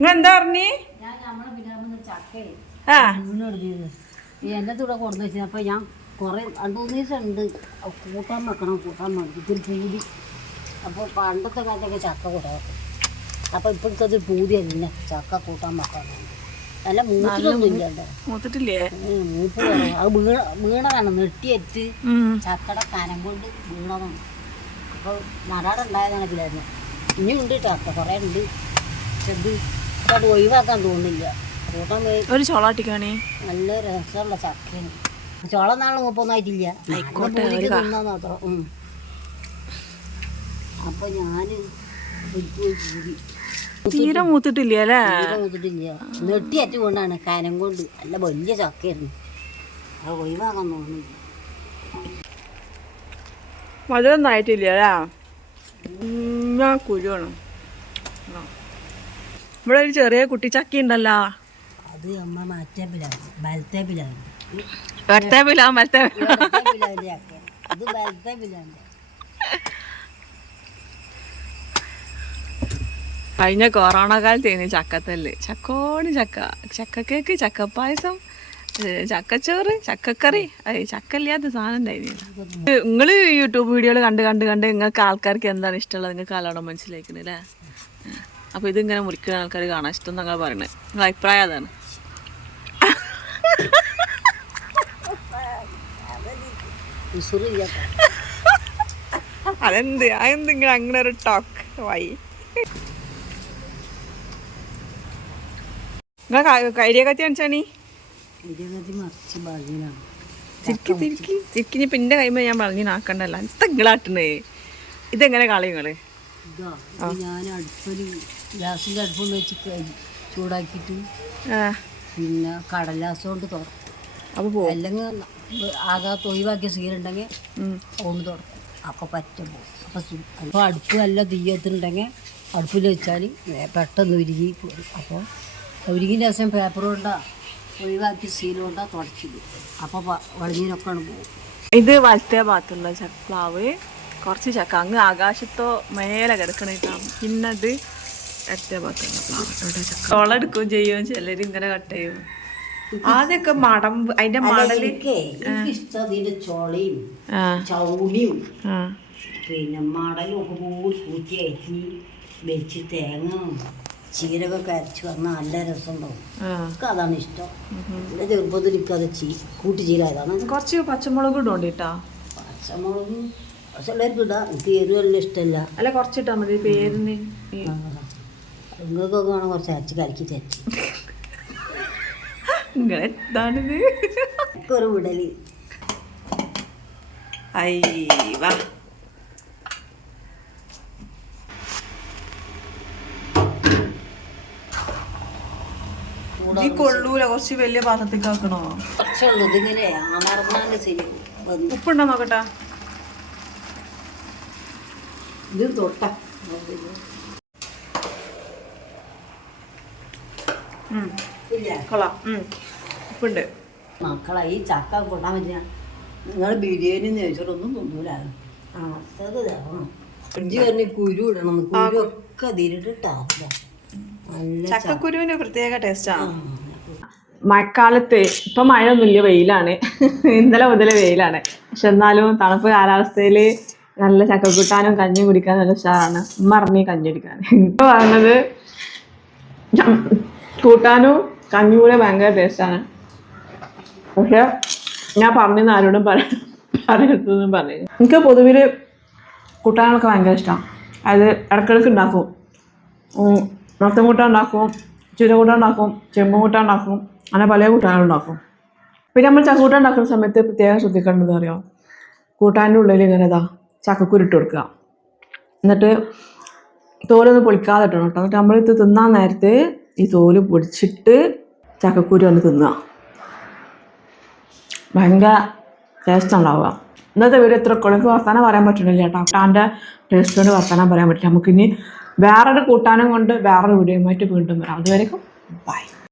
എന്താ പറഞ്ഞേ? എൻ്റെ കൂടെ കൊടുന്ന് വെച്ചാൽ അപ്പോൾ ഞാൻ കുറേ 2-3 ദിവസം ഉണ്ട് കൂട്ടാൻ വെക്കണം കൂട്ടാൻ വേണ്ടിയിട്ട് പൂതി. അപ്പോൾ പണ്ടത്തെ കാലത്തൊക്കെ ചക്ക കൂട്ടാൻ വെക്കും. അപ്പോൾ ഇപ്പോഴത്തെ ഒരു പൂതിയല്ല ചക്ക കൂട്ടാൻ വെക്കാൻ. നല്ല മൂത്തിലൊന്നും ഇല്ലല്ലോ, മൂത്തിട്ടില്ലേ? മൂപ്പ് അത് വീണതാണ് നെട്ടിയേറ്റ് ചക്കയുടെ കനം കൊണ്ട് വീണതാണ്. അപ്പോൾ നടാടെ ഉണ്ടായതാണെങ്കിലായിരുന്നു. ഇനിയുണ്ട് ചക്ക കുറേ ഉണ്ട്. പക്ഷെ അത് ഒഴിവാക്കാൻ തോന്നുന്നില്ല. കൂട്ടാൻ ഒരു ചോളാട്ടിക്കാണേ നല്ല രസമുള്ള ചക്കയാണ്. ചോളം നാളെ മൂപ്പൊന്നായിട്ടില്ല, തിന്നാൻ മാത്രം. അപ്പൊ ഞാന് തീരെ മൂത്തിട്ടില്ല അല്ലേ? തീരെ മൂത്തിട്ടില്ല, നെട്ടിയേറ്റ് കൊണ്ടാണ് കനം കൊണ്ട്. നല്ല വലിയ ചക്കയായിരുന്നു, അത് ഒഴിവാക്കാൻ തോന്നുന്നില്ല. മധുരൊന്നും ആയിട്ടില്ല അല്ലേ? കുരുവാണ്. ഇവിടെ ഒരു ചെറിയ കുട്ടി ചക്ക ഉണ്ടല്ലോ, അത് അമ്മ മറ്റേപ്പിലാണ്, ബലത്തേപ്പിലാണ്. ഇത് ബലത്തേപ്പിലാണ്. കഴിഞ്ഞ കൊറോണ കാലത്തേന് ചക്കത്തല്ല്, ചക്കോട് ചക്ക, ചക്കക്കേക്ക്, ചക്കപ്പായസം, ചക്കച്ചോറ്, ചക്കക്കറി. ചക്കല്ലാത്ത സാധനം ഉണ്ടായിരുന്നില്ല. നിങ്ങള് യൂട്യൂബ് വീഡിയോകൾ കണ്ട് കണ്ട് കണ്ട് നിങ്ങൾക്ക് ആൾക്കാർക്ക് എന്താണ് ഇഷ്ടമുള്ളത് നിങ്ങൾക്ക് നല്ലോണം മനസ്സിലാക്കണല്ലേ? അപ്പോൾ ഇതിങ്ങനെ മുറിക്കുന്ന ആൾക്കാർ കാണാൻ ഇഷ്ടം നിങ്ങൾ പറയണത്. നിങ്ങളുടെ അഭിപ്രായം അതാണ്. അതെന്തിങ്ങനെ അങ്ങനെ ഒരു ടോക്ക് വൈ? നിങ്ങൾ കരിയ കത്തി കാണിച്ചാണീ തിരിക്കി തിരിക്കി തിരിക്കി. ഇപ്പം എൻ്റെ കൈമ ഞാൻ പറഞ്ഞു നാക്കണ്ടല്ല, എന്തെങ്കിലാട്ടണേ. ഇതെങ്ങനെ കളയും നിങ്ങള്? ഞാൻ ഗ്യാസിൻ്റെ അടുപ്പം വെച്ച് ചൂടാക്കിയിട്ട് പിന്നെ കടലാസം കൊണ്ട് തുറക്കും. അപ്പോൾ അല്ലെങ്കിൽ ആകാത്ത ഒഴിവാക്കിയ സീലുണ്ടെങ്കിൽ കൊണ്ട് തുറക്കും. അപ്പോൾ പറ്റും അപ്പോൾ അടുപ്പ് നല്ല തീയത്തുണ്ടെങ്കിൽ അടുപ്പിൽ വെച്ചാൽ പെട്ടെന്ന് ഉരുകി പോരും. അപ്പോൾ ഉരുകിൻ്റെ ശേഷം പേപ്പർ കൊണ്ടാ ഒഴിവാക്കി സീൽ കൊണ്ടാ തുടച്ചിത്. അപ്പോൾ വളഞ്ഞിനൊക്കെയാണ് പോകും. ഇത് വലത്തേ ഭാഗത്തുള്ള ചക്ലാവ് കുറച്ച് ചക്ക അങ്ങ് ആകാശത്തോ മേലെ കിടക്കണിട്ടാണ്. പിന്നെ അത് ഇടത്തേ ഭാഗത്തുള്ള പ്ലാവ് ചക്ക ചോളെടുക്കുകയും ചെയ്യും, ചിലർ ഇങ്ങനെ കട്ട് ചെയ്യും. ആദ്യമൊക്കെ മടമ്പ് അതിന്റെ മടല് ഇഷ്ടം അതിൻ്റെ ചോളയും ചൗളിയും പിന്നെ മടലും ഒക്കെ കൂടി കൂട്ടി അരിഞ്ഞ് വെച്ച് തേങ്ങ ചീരകൊക്കെ അരച്ച് വന്നാൽ നല്ല രസമുണ്ടാവും. എനിക്ക് അതാണ് ഇഷ്ടം. എൻ്റെ ചെറുപ്പത്തിൽ എനിക്കത് കൂട്ടി ചീരായതാണ്. കുറച്ച് പച്ചമുളക് ഇടോണ്ടിട്ടാ. പച്ചമുളക് ചിലർക്ക് ഇടാം, എനിക്ക് എരിവെല്ലാം ഇഷ്ടമല്ല. അല്ല കുറച്ചിട്ടാ മതി പേരിന്. നിങ്ങൾക്കൊക്കെ വേണം കുറച്ച് അരച്ച് കലക്കി തെറ്റി എന്താണിത് ഒരു വിടല്. അയ്യവാ കൊള്ളൂല, കുറച്ച് വലിയ പാത്രത്തേക്ക് ആക്കണോ? കുറച്ചുള്ളൂ, ഇതിങ്ങനെ അമർന്നാല് ശരി. ഉപ്പുണ്ടോ നോക്കട്ടാ? ഇത് തൊട്ട കൊള്ളാം, ഉപ്പുണ്ട്. മക്കളെ ഈ ചക്ക കൂട്ടാൻ പറ്റിയ നിങ്ങൾ ബിരിയാണി നെയ്ച്ചോറൊന്നും തിന്നൂല. അത് തരണം. ഫ്രിഡ്ജ് പറഞ്ഞ് കുരു ഇടണം, കുരുവൊക്കെ തിരിട്ടിട്ടാവില്ല. ചക്കക്കുരുവിന് പ്രത്യേക ടേസ്റ്റാണ്. മഴക്കാലത്ത് ഇപ്പം മഴയൊന്നുമില്ല, വെയിലാണ്. ഇന്നലെ മുതൽ വെയിലാണ്. പക്ഷെ എന്നാലും തണുപ്പ് കാലാവസ്ഥയിൽ നല്ല ചക്കക്കൂട്ടാനും കഞ്ഞി കുടിക്കാൻ നല്ല ഉഷാറാണ്. ഉമ്മ അറിഞ്ഞ് കഞ്ഞി കുടിക്കാൻ. ഇപ്പം പറഞ്ഞത് കൂട്ടാനും കഞ്ഞി കൂടെ ഭയങ്കര ടേസ്റ്റാണ്. പക്ഷെ ഞാൻ പറഞ്ഞെന്ന് ആരോടും പറയരുതെന്നും പറഞ്ഞു. എനിക്ക് പൊതുവിൽ കൂട്ടാനൊക്കെ ഭയങ്കര ഇഷ്ടമാണ്. അത് ഇടയ്ക്കിടയ്ക്ക് ഉണ്ടാക്കും. മത്തൻ കൂട്ടാൻ ഉണ്ടാക്കും, ചുര കൂട്ടാൻ ഉണ്ടാക്കും, ചെമ്പ് കൂട്ടാൻ ഉണ്ടാക്കും, അങ്ങനെ പല കൂട്ടാനും ഉണ്ടാക്കും. പിന്നെ നമ്മൾ ചക്കൂട്ടാൻ ഉണ്ടാക്കുന്ന സമയത്ത് പ്രത്യേകം ശ്രദ്ധിക്കേണ്ടത് അറിയാം, കൂട്ടാൻ്റെ ഉള്ളിൽ ഇങ്ങനെ ചക്കക്കുരുട്ട് കൊടുക്കുക. എന്നിട്ട് തോലൊന്ന് പൊളിക്കാതെ ഇട്ടണം കേട്ടോ. എന്നിട്ട് നമ്മളിത് തിന്നാൻ നേരത്ത് ഈ തോല് പൊടിച്ചിട്ട് ചക്കക്കുരു ഒന്ന് തിന്നുക. ഭയങ്കര ടേസ്റ്റ് ഉണ്ടാവുക. ഇന്നത്തെ വീഡിയോ എത്ര കൊളക്ക് വർത്താനം പറയാൻ പറ്റണില്ല കേട്ടോ. കൂട്ടാൻ്റെ ടേസ്റ്റ് കൊണ്ട് വർത്താനം പറയാൻ പറ്റില്ല. നമുക്കിനി വേറൊരു കൂട്ടാനും കൊണ്ട് വേറൊരു വീഡിയോയുമായിട്ട് വീണ്ടും വരാം. അതുവരെയും ബൈ.